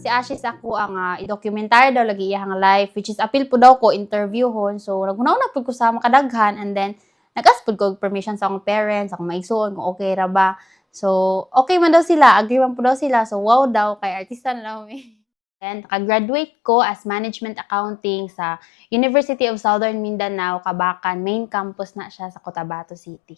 si Ashis ako ang i-documentary daw lagi iyang life, which is appeal po daw ko interviewhon. So naguna-una pud ko sa makadaghan, and then nag-ask pud ko og permission sa akong parents, akong maigsuon kung okay ra ba. So okay man daw sila, agree man po daw sila. So wow daw kay artista na daw mi. And naka-graduate ko as management accounting sa University of Southern Mindanao, Cabacan. Main campus na siya sa Cotabato City.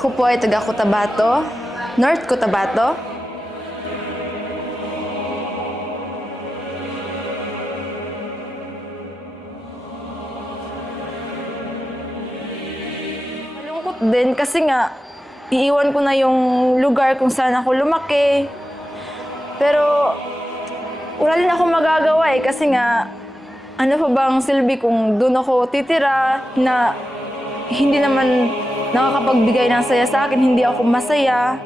Ako po ay taga Cotabato, North Cotabato. Malungkot din kasi nga, iiwan ko na yung lugar kung saan ako lumaki. Pero wala din ako magagawa kasi nga, ano pa bang silbi kung doon ako titira na hindi naman nakakapagbigay ng saya sa akin, hindi ako masaya.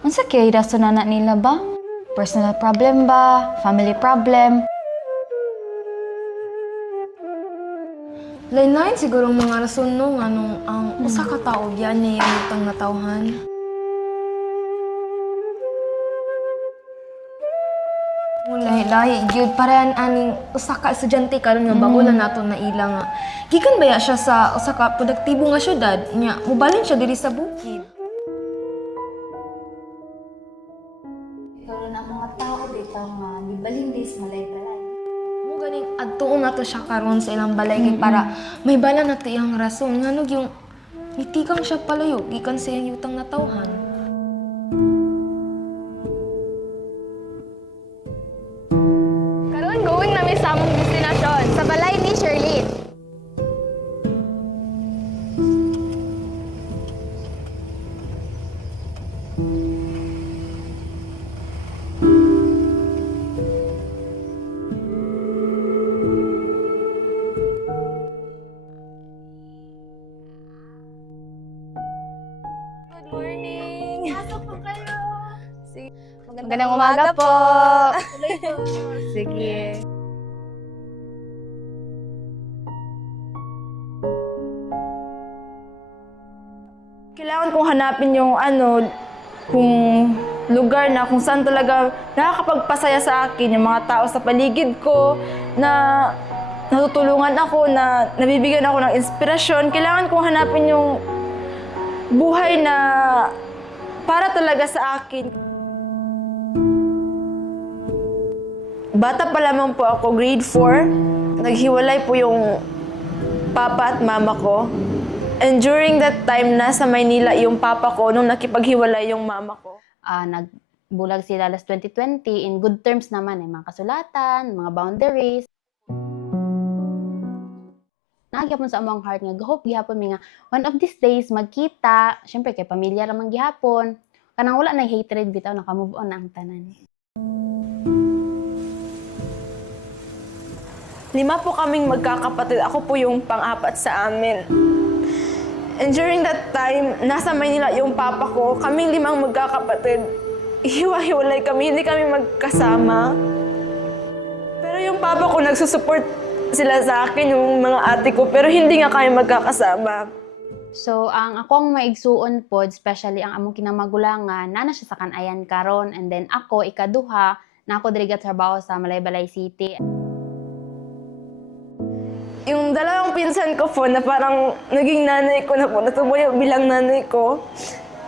Unsa kay rason na nila ba? Personal problem ba? Family problem? Lain-lain siguro mga rason no, anong ang usa ka tawo yan niya yung utang na tawhan. Lahi-lahi, gyud parehan aning usa ka estudyante karon nga bago lang nato na ilang nga. Gikan baya siya sa usa ka produktibo nga syudad, nya mobalin siya diri sa bukid. Karon ang mga tao dito nga gibalhin dis malay-balay. Mo ganing adtuon nato siya karon sa ilang balay kay para may bala nato iyang rason nganong yung nitigang siya palayo gikan sa iyang utang na tawhan. Karon going na sa among destinasyon, sa balay ni Shirley. Good morning! Pasok po kayo! Sige. Magandang umaga po. Sige. Kailangan kong hanapin yung kung lugar na kung saan talaga nakakapagpasaya sa akin, yung mga tao sa paligid ko, na natutulungan ako, na nabibigyan ako ng inspirasyon. Kailangan kong hanapin yung buhay na para talaga sa akin. Bata pa lamang po ako, grade 4. Naghiwalay po yung papa at mama ko. And during that time, nasa Maynila yung papa ko nung nakipaghiwalay yung mama ko. Nagbulag sila last 2020 in good terms naman, mga kasulatan, mga boundaries. Nagyapon sa among heart nga hope gihapon mi nga one of these days magkita, syempre kay pamilya ra man gihapon. Kanang wala na hatred bitaw, naka-move on na ang tanan. 5 po kaming magkakapatid. Ako po yung pang-apat sa amin. And during that time, nasa Maynila yung papa ko. Kaming 5 magkakapatid. Hiwa-hiwalay kami, hindi kami magkasama. Pero yung papa ko, nagsusupport sila sa akin, yung mga ate ko. Pero hindi nga kami magkakasama. So, ang akong maigsuon pod, especially ang among kinamagulangan, nana siya sa Kanayan karon, and then ako, ikaduha, na ako diri trabaho sa Malaybalay City. Yung dalawang pinsan ko po na parang naging nanay ko na po, natubuyo bilang nanay ko.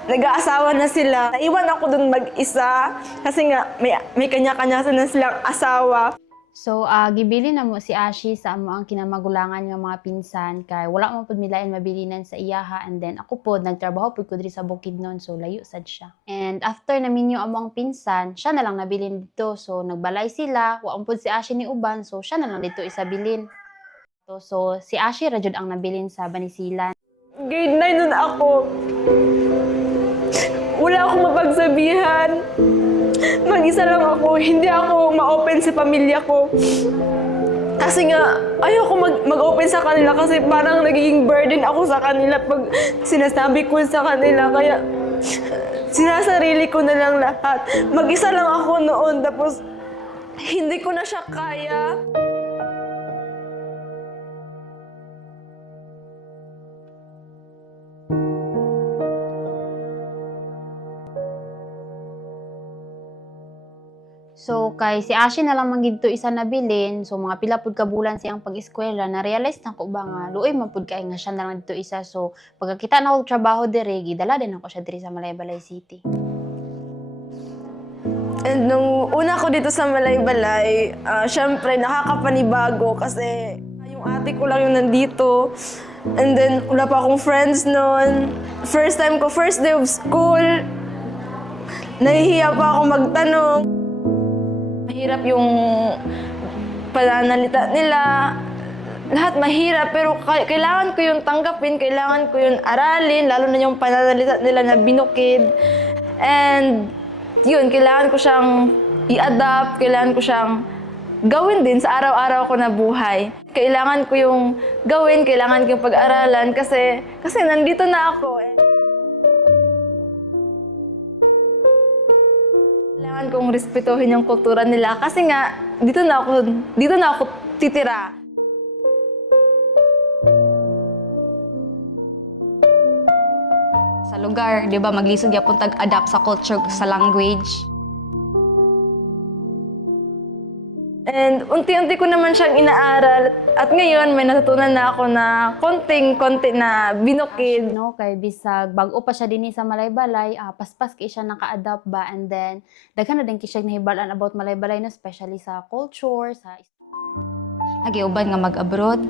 nag-aasawa na sila. Naiwan ako dun mag-isa kasi nga may kanya-kanya na silang asawa. So, gibili na mo si Ashi sa amo ang kinamagulangan ng mga pinsan kay wala mo pud milain mabilinan sa iyaha, and then ako po nagtrabaho pud ko diri sa Bukidnon, so layo sad siya. And after na minyo amo ang pinsan, siya na lang nabilin dito. So nagbalay sila, wa pud si Ashi ni uban, so siya na lang dito isabilin. So si Ashi ra jud ang nabilin sa Banisilan. Grade 9 nun ako. Wala akong mapagsabihan. Mag-isa lang ako. Hindi ako ma-open sa pamilya ko. Kasi nga, ayoko mag-open sa kanila kasi parang nagiging burden ako sa kanila pag sinasabi ko sa kanila. Kaya sinasarili ko na lang lahat. Mag-isa lang ako noon, tapos hindi ko na siya kaya. So kay si Ashi na lang man gid to isa nabilin, so mga pila pud ka bulan siyang pag-eskwela, na-realize na ko ba nga luoy man pud kay nga siya na lang dito isa. So pagkakita na ko trabaho diri, gidala din ako siya diri sa Malaybalay City. And nung una ko dito sa Malaybalay, syempre nakakapanibago kasi yung ate ko lang yung nandito. And then wala pa akong friends noon. First time ko, first day of school, nahihiya pa ako magtanong. Mahirap yung pananalita nila. Lahat mahirap, pero kailangan ko yung tanggapin, kailangan ko yung aralin, lalo na yung pananalita nila na binukid. And yun, kailangan ko siyang i-adapt, kailangan ko siyang gawin din sa araw-araw ko na buhay. Kailangan ko yung gawin, kailangan ko yung pag-aralan kasi nandito na ako. Kailangan kong respetuhin yung kultura nila kasi nga dito na ako titira. Sa lugar, di ba, maglisod yapon tag-adapt sa culture, sa language. And unti-unti ko naman siyang inaaral at ngayon may natutunan na ako na konting-konti na binukid. No, kay bisag bag-o pa siya dinhi sa Malaybalay, paspas kay siya naka-adapt ba, and then daghan na din kay siya nahibalan about Malaybalay, no, especially sa culture, sa Nagiuban nga mag-abroad.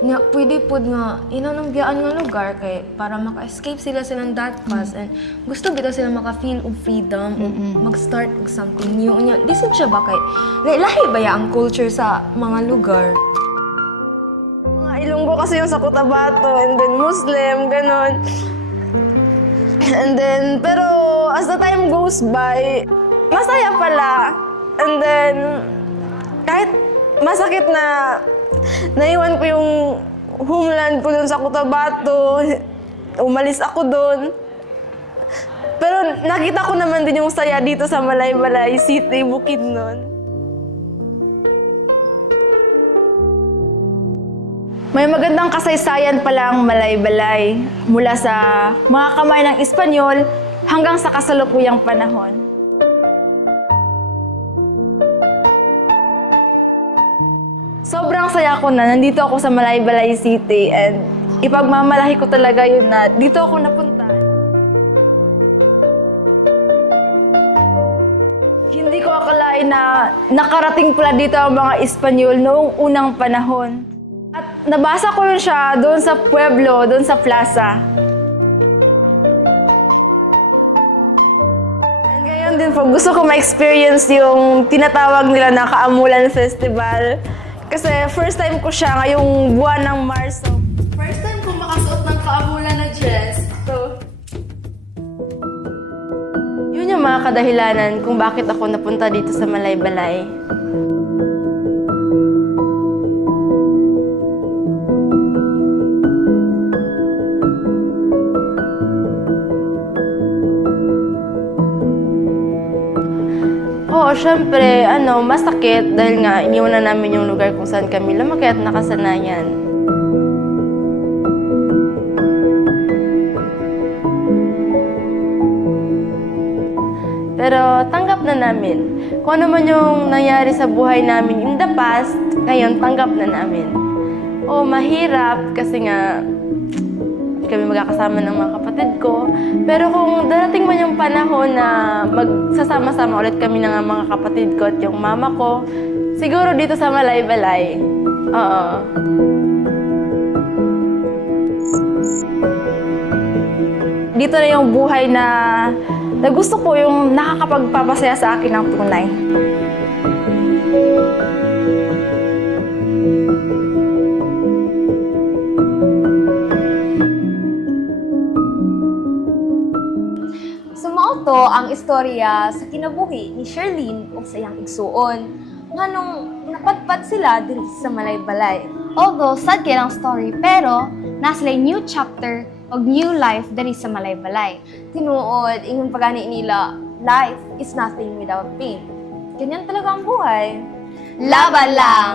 Nga, pwede po nga, inanong biyaan nga lugar kay para maka-escape sila silang that past and gusto gito sila maka-feel of freedom, mag-start of something new. Nya, lisod siya ba kay, lahi ba ya ang culture sa mga lugar? Mga Ilonggo kasi yung sa Cotabato and then Muslim, ganon. And then, pero as the time goes by, masaya pala. And then, kahit masakit na naiwan ko yung homeland ko dun sa Cotabato, umalis ako dun. Pero nakita ko naman din yung saya dito sa Malaybalay City, Bukidnon. May magandang kasaysayan pala ang Malaybalay mula sa mga kamay ng Espanyol hanggang sa kasalukuyang panahon. Sobrang saya ko na nandito ako sa Malaybalay City and ipagmamalahi ko talaga yun na dito ako napunta. Hindi ko akalain na nakarating pala dito ang mga Espanyol noong unang panahon. At nabasa ko yun siya doon sa pueblo, doon sa plaza. And ngayon din po, gusto ko ma-experience yung tinatawag nila na Kaamulan Festival. Kasi first time ko siya ngayong buwan ng Marso. First time ko makasuot ng kaamulan na dress. So, yun yung mga kadahilanan kung bakit ako napunta dito sa Malaybalay. Oo, syempre, masakit dahil nga iniwan na namin yung lugar kung saan kami lumaki at nakasanayan. Pero tanggap na namin. Kung ano man yung nangyari sa buhay namin in the past, ngayon tanggap na namin. Oo, mahirap kasi nga kami magkakasama ng mga kapatid ko. Pero kung darating man yung panahon na magsasama-sama ulit kami ng mga kapatid ko at yung mama ko, siguro dito sa Malaybalay. Oo. Dito na yung buhay na gusto ko, yung nakakapagpapasaya sa akin ng tunay. Sumauto ang istorya sa kinabuhi ni Sherlyn o sa iyang igsuon. Nganong napadpad sila diri sa Malaybalay. Although sad kay ang story, pero nasa new chapter o new life diri sa Malaybalay. Tinuod, ingon pagani nila, life is nothing without pain. Ganyan talaga ang buhay. Laban lang!